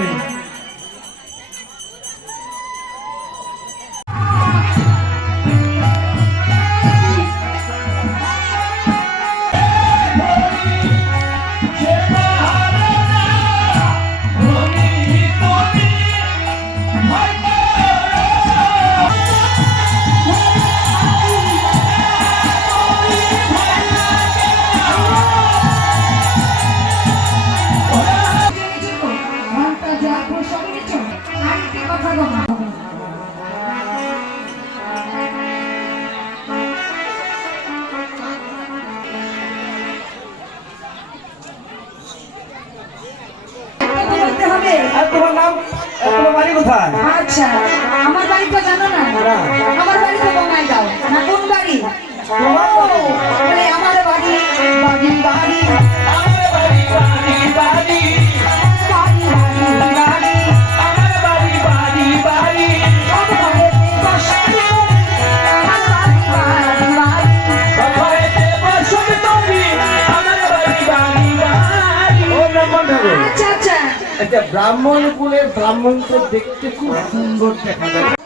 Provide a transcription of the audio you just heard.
হবে। তোমার নাম, তোমার বাড়ি কোথায়? আচ্ছা, আমার বাড়ি তো জানো না? আমার বাড়ি তো বঙ্গাইগাঁও। না কোন বাড়ি? বলে আমার বাড়ি বাড়ি বাড়ি আমার বাড়ি বাড়ি বাড়ি বাড়ি বাড়ি বাড়ি আমার বাড়ি বাড়ি বাড়ি ঘরেতে বসে আমার বাড়ি বাড়ি বাড়ি ঘরেতে বসে তুমি আমার বাড়ি বাড়ি বাড়ি। ও ব্রাহ্মণ ঠাকুর, আচ্ছা আচ্ছা আচ্ছা ব্রাহ্মণ কুলের ব্রাহ্মণ তো দেখতে খুব সুন্দর দেখা যায়।